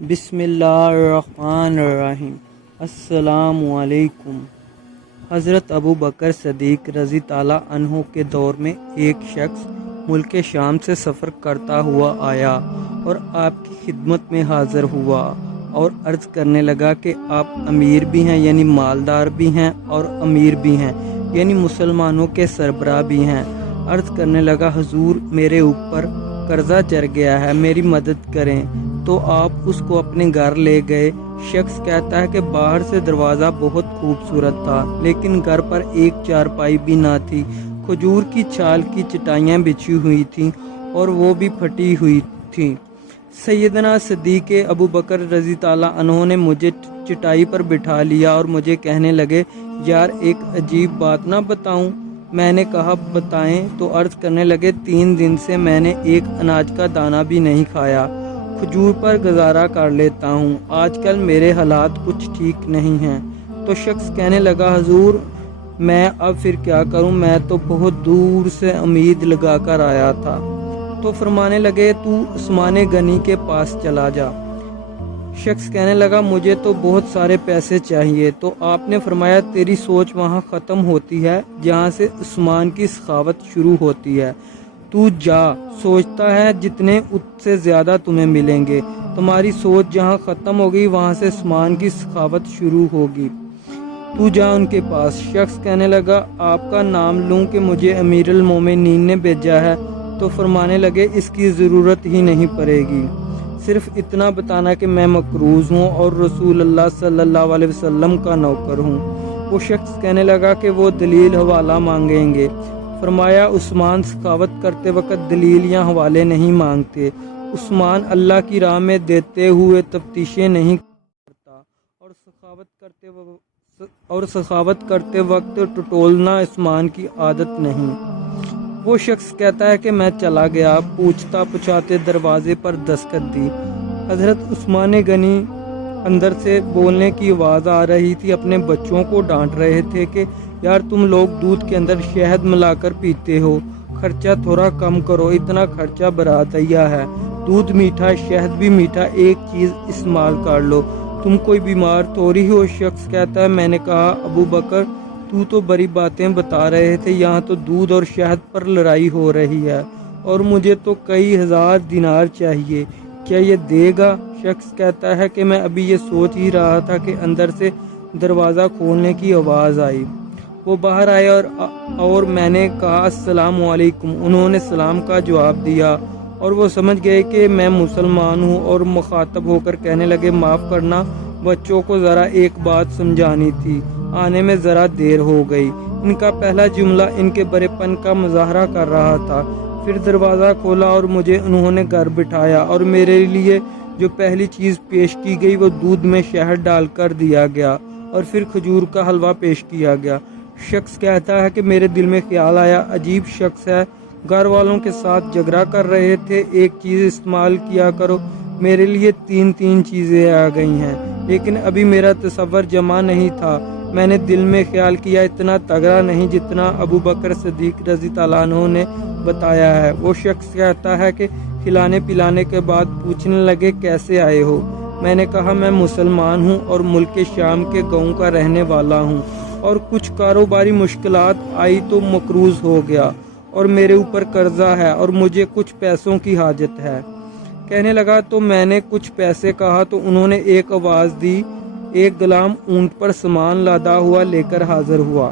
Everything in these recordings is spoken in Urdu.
بسم اللہ الرحمن الرحیم۔ السلام علیکم۔ حضرت ابو بکر صدیق رضی تعالیٰ عنہ کے دور میں ایک شخص ملک شام سے سفر کرتا ہوا آیا اور آپ کی خدمت میں حاضر ہوا اور عرض کرنے لگا کہ آپ امیر بھی ہیں یعنی مالدار بھی ہیں اور امیر بھی ہیں یعنی مسلمانوں کے سربراہ بھی ہیں۔ عرض کرنے لگا حضور میرے اوپر قرضہ چڑھ گیا ہے، میری مدد کریں۔ تو آپ اس کو اپنے گھر لے گئے۔ شخص کہتا ہے کہ باہر سے دروازہ بہت خوبصورت تھا لیکن گھر پر ایک چارپائی بھی نہ تھی، کھجور کی چھال کی چٹائیاں بچھی ہوئی تھیں اور وہ بھی پھٹی ہوئی تھیں۔ سیدنا صدیق ابو بکر رضی تعالیٰ عنہ نے مجھے چٹائی پر بٹھا لیا اور مجھے کہنے لگے یار ایک عجیب بات نہ بتاؤں؟ میں نے کہا بتائیں۔ تو عرض کرنے لگے 3 دن سے میں نے ایک اناج کا دانہ بھی نہیں کھایا، کھجور پر گزارا کر لیتا ہوں، آج کل میرے حالات کچھ ٹھیک نہیں ہیں۔ تو شخص کہنے لگا حضور میں اب پھر کیا کروں، میں تو بہت دور سے امید لگا کر آیا تھا۔ تو فرمانے لگے تو عثمان غنی کے پاس چلا جا۔ شخص کہنے لگا مجھے تو بہت سارے پیسے چاہیے۔ تو آپ نے فرمایا تیری سوچ وہاں ختم ہوتی ہے جہاں سے عثمان کی سخاوت شروع ہوتی ہے، تو جا سوچتا ہے جتنے اس سے زیادہ تمہیں ملیں گے، تمہاری سوچ جہاں ختم ہوگی وہاں سے عثمان کی سخاوت شروع ہوگی، تو جا ان کے پاس۔ شخص کہنے لگا آپ کا نام لوں کہ مجھے امیر المومنین نے بھیجا ہے؟ تو فرمانے لگے اس کی ضرورت ہی نہیں پڑے گی، صرف اتنا بتانا کہ میں مقروض ہوں اور رسول اللہ صلی اللہ علیہ وسلم کا نوکر ہوں۔ وہ شخص کہنے لگا کہ وہ دلیل حوالہ مانگیں گے۔ فرمایا عثمان سخاوت کرتے وقت دلیل یا حوالے نہیں مانگتے، عثمان اللہ کی راہ میں دیتے ہوئے تفتیشیں نہیں کرتا، اور سخاوت کرتے وقت ٹٹولنا عثمان کی عادت نہیں۔ وہ شخص کہتا ہے کہ میں چلا گیا، پوچھتا پچھاتے دروازے پر دستک دی۔ حضرت عثمان غنی اندر سے بولنے کی آواز آ رہی تھی، اپنے بچوں کو ڈانٹ رہے تھے کہ یار تم لوگ دودھ کے اندر شہد ملا کر پیتے ہو، خرچہ تھوڑا کم کرو، اتنا خرچہ براتیا ہے، دودھ میٹھا شہد بھی میٹھا، ایک چیز استعمال کر لو، تم کوئی بیمار تھوڑی ہو۔ شخص کہتا ہے میں نے کہا ابو بکر تو بڑی باتیں بتا رہے تھے، یہاں تو دودھ اور شہد پر لڑائی ہو رہی ہے اور مجھے تو کئی ہزار دینار چاہیے، کیا یہ دے گا؟ شخص کہتا ہے کہ میں ابھی یہ سوچ ہی رہا تھا کہ اندر سے دروازہ کھولنے کی آواز آئی، وہ باہر آئے اور میں نے کہا السلام علیکم، انہوں نے سلام کا جواب دیا اور وہ سمجھ گئے کہ میں مسلمان ہوں اور مخاطب ہو کر کہنے لگے معاف کرنا، بچوں کو ذرا ایک بات سمجھانی تھی، آنے میں ذرا دیر ہو گئی۔ ان کا پہلا جملہ ان کے بڑے پن کا مظاہرہ کر رہا تھا۔ پھر دروازہ کھولا اور مجھے انہوں نے گھر بٹھایا اور میرے لیے جو پہلی چیز پیش کی گئی وہ دودھ میں شہد ڈال کر دیا گیا اور پھر کھجور کا حلوہ پیش کیا گیا۔ شخص کہتا ہے کہ میرے دل میں خیال آیا عجیب شخص ہے، گھر والوں کے ساتھ جھگڑا کر رہے تھے، ایک چیز استعمال کیا کرو، میرے لیے 3 چیزیں آ گئی ہیں، لیکن ابھی میرا تصور جمع نہیں تھا۔ میں نے دل میں خیال کیا اتنا تگڑا نہیں جتنا ابو بکر صدیق رضی تعالیٰ عنہ نے بتایا ہے۔ وہ شخص کہتا ہے کہ کھلانے پلانے کے بعد پوچھنے لگے کیسے آئے ہو؟ میں نے کہا میں مسلمان ہوں اور ملک شام کے گاؤں کا رہنے والا ہوں اور کچھ کاروباری مشکلات آئی تو مقروض ہو گیا اور میرے اوپر قرضہ ہے اور مجھے کچھ پیسوں کی حاجت ہے۔ کہنے لگا تو میں نے کچھ پیسے کہا تو انہوں نے ایک آواز دی، ایک غلام اونٹ پر سامان لادا ہوا لے کر حاضر ہوا۔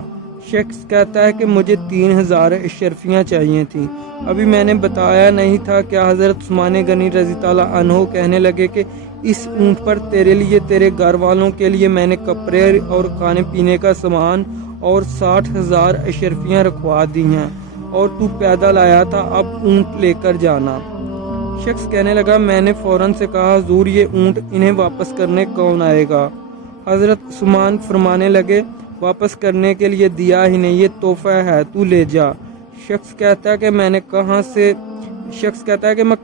شخص کہتا ہے کہ مجھے 3000 اشرفیاں چاہیے تھیں، ابھی میں نے بتایا نہیں تھا کیا؟ حضرت عثمان غنی رضی تعالیٰ عنہ کہنے لگے کہ اس اونٹ پر تیرے لیے تیرے گھر والوں کے لیے میں نے کپڑے اور کھانے پینے کا سامان اور 60,000 اشرفیاں رکھوا دی ہیں اور تو پیدل آیا تھا، اب اونٹ لے کر جانا۔ شخص کہنے لگا میں نے فوراً سے کہا حضور یہ اونٹ انہیں واپس کرنے کون آئے گا؟ حضرت عثمان فرمانے لگے واپس کرنے کے لیے دیا ہی نہیں، یہ تحفہ ہے، تو لے جا۔ شخص کہتا ہے کہ میں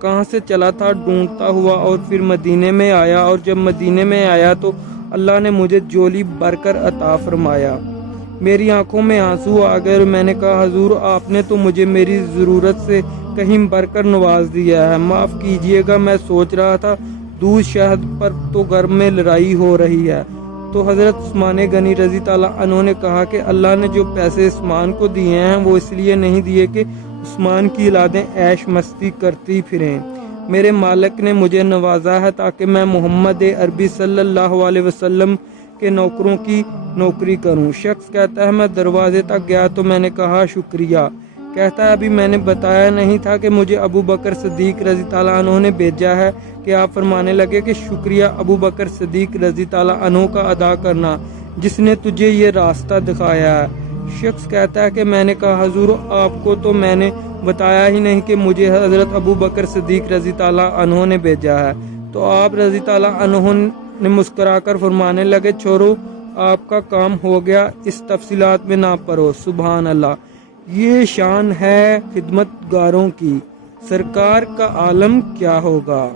کہاں سے چلا تھا ڈھونڈتا ہوا اور پھر مدینے میں آیا، اور جب مدینے میں آیا تو اللہ نے مجھے جولی بھر کر عطا فرمایا، میری آنکھوں میں آنسو آ گئے اور میں نے کہا حضور آپ نے تو مجھے میری ضرورت سے کہیں بڑھ کر نواز دیا ہے، معاف کیجئے گا، میں سوچ رہا تھا دودھ شہد پر تو گھر میں لڑائی ہو رہی ہے۔ تو حضرت عثمان غنی رضی تعالیٰ عنہ نے کہا کہ اللہ نے جو پیسے عثمان کو دیے ہیں وہ اس لیے نہیں دیے کہ عثمان کی اولادیں عیش مستی کرتی پھریں۔ میرے مالک نے مجھے نوازا ہے تاکہ میں محمد عربی صلی اللہ علیہ وسلم کے نوکروں کی نوکری کروں۔ شخص کہتا ہے میں دروازے تک گیا تو میں نے کہا شکریہ۔ کہتا ہے ابھی میں نے بتایا نہیں تھا کہ مجھے ابو بکر صدیق رضی تعالیٰ عنہ نے بھیجا ہے کہ آپ فرمانے لگے کہ شکریہ ابو بکر صدیق رضی تعالیٰ عنہ کا ادا کرنا جس نے تجھے یہ راستہ دکھایا ہے۔ شخص کہتا ہے کہ میں نے کہا حضور آپ کو تو میں نے بتایا ہی نہیں کہ مجھے حضرت ابو بکر صدیق رضی تعالیٰ عنہ نے بھیجا ہے۔ تو آپ رضی تعالیٰ عنہ نے مسکرا کر فرمانے لگے چھوڑو آپ کا کام ہو گیا، اس تفصیلات میں نہ پڑو۔ سبحان اللہ، یہ شان ہے خدمت گاروں کی، سرکار کا عالم کیا ہوگا۔